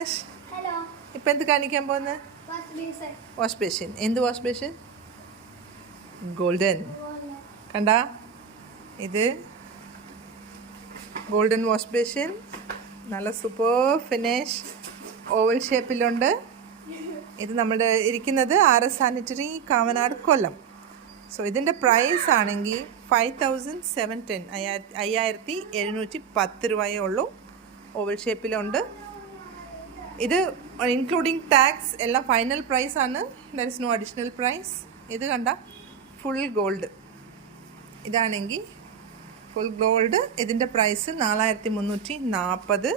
Hello. ഇപ്പം എന്ത് കാണിക്കാൻ പോകുന്നത്? Wash basin. എന്ത് വാഷ് ബേസിൻ? ഗോൾഡൻ. കണ്ട, ഇത് ഗോൾഡൻ വാഷ് ബേസിൻ. നല്ല സൂപ്പർ ഫിനിഷ്, ഓവൽ ഷേപ്പിലുണ്ട്. ഇത് നമ്മുടെ ഇരിക്കുന്നത് RS sanitary Kavanad, Kollam. So ഇതിൻ്റെ പ്രൈസ് ആണെങ്കിൽ 5710, 5710 രൂപയേ ഉള്ളൂ. ഓവൽ ഷേപ്പിലുണ്ട്. ഇത് ഇൻക്ലൂഡിങ് ടാക്സ് എല്ലാം ഫൈനൽ പ്രൈസ് ആണ്. There is no additional price. ഇത് കണ്ട, ഫുൾ ഗോൾഡ്. ഇതാണെങ്കിൽ ഫുൾ ഗോൾഡ്. ഇതിൻ്റെ പ്രൈസ് 4340.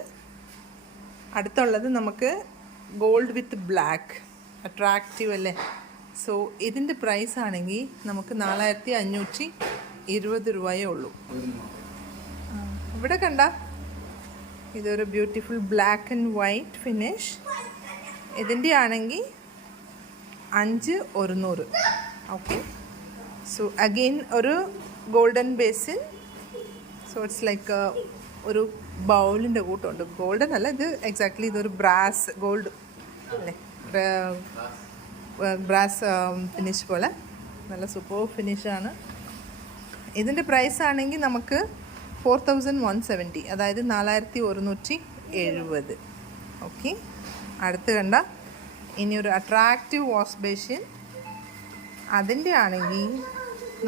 അടുത്തുള്ളത് നമുക്ക് ഗോൾഡ് വിത്ത് ബ്ലാക്ക്, അട്രാക്റ്റീവ് അല്ലേ. സോ ഇതിൻ്റെ പ്രൈസ് ആണെങ്കിൽ നമുക്ക് 4520 രൂപയേ ഉള്ളൂ. ഇവിടെ കണ്ട, ഇതൊരു beautiful black and white finish. ഇതിൻ്റെ ആണെങ്കിൽ 5100. ഓക്കെ. സോ അഗെയിൻ ഒരു golden basin. So it's like ഒരു ബൗളിൻ്റെ കൂട്ടമുണ്ട്. ഗോൾഡൻ അല്ല, ഇത് എക്സാക്ട്ലി ഇതൊരു ബ്രാസ് ഗോൾഡ് അല്ലേ, ബ്രാസ് ഫിനിഷ് പോലെ നല്ല സൂപ്പർ ഫിനിഷാണ്. ഇതിൻ്റെ പ്രൈസ് ആണെങ്കിൽ നമുക്ക് 4170, അതായത് 4170. ഓക്കെ. അടുത്ത് കണ്ട ഇനി ഒരു അട്രാക്റ്റീവ് വാഷ് ബേസിൻ. അതിൻ്റെ ആണെങ്കിൽ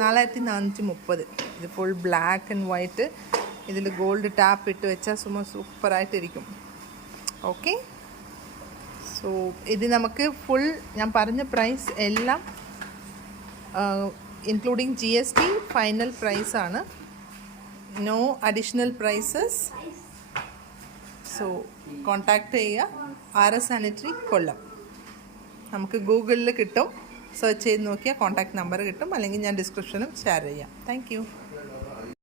4430. ഇത് ഫുൾ ബ്ലാക്ക് ആൻഡ് വൈറ്റ്. ഇതിൽ ഗോൾഡ് ടാപ്പ് ഇട്ട് വെച്ചാൽ സൂപ്പറായിട്ടിരിക്കും. ഓക്കെ. സോ ഇത് നമുക്ക് ഫുൾ ഞാൻ പറഞ്ഞ പ്രൈസ് എല്ലാം ഇൻക്ലൂഡിങ് GST ഫൈനൽ പ്രൈസാണ്. No additional prices. So contact ചെയ്യുക. RS sanitary, Kollam. നമുക്ക് ഗൂഗിളിൽ കിട്ടും. സെർച്ച് ചെയ്ത് നോക്കിയാൽ കോൺടാക്റ്റ് നമ്പർ കിട്ടും, അല്ലെങ്കിൽ ഞാൻ ഡിസ്ക്രിപ്ഷനും ഷെയർ ചെയ്യാം. Thank you.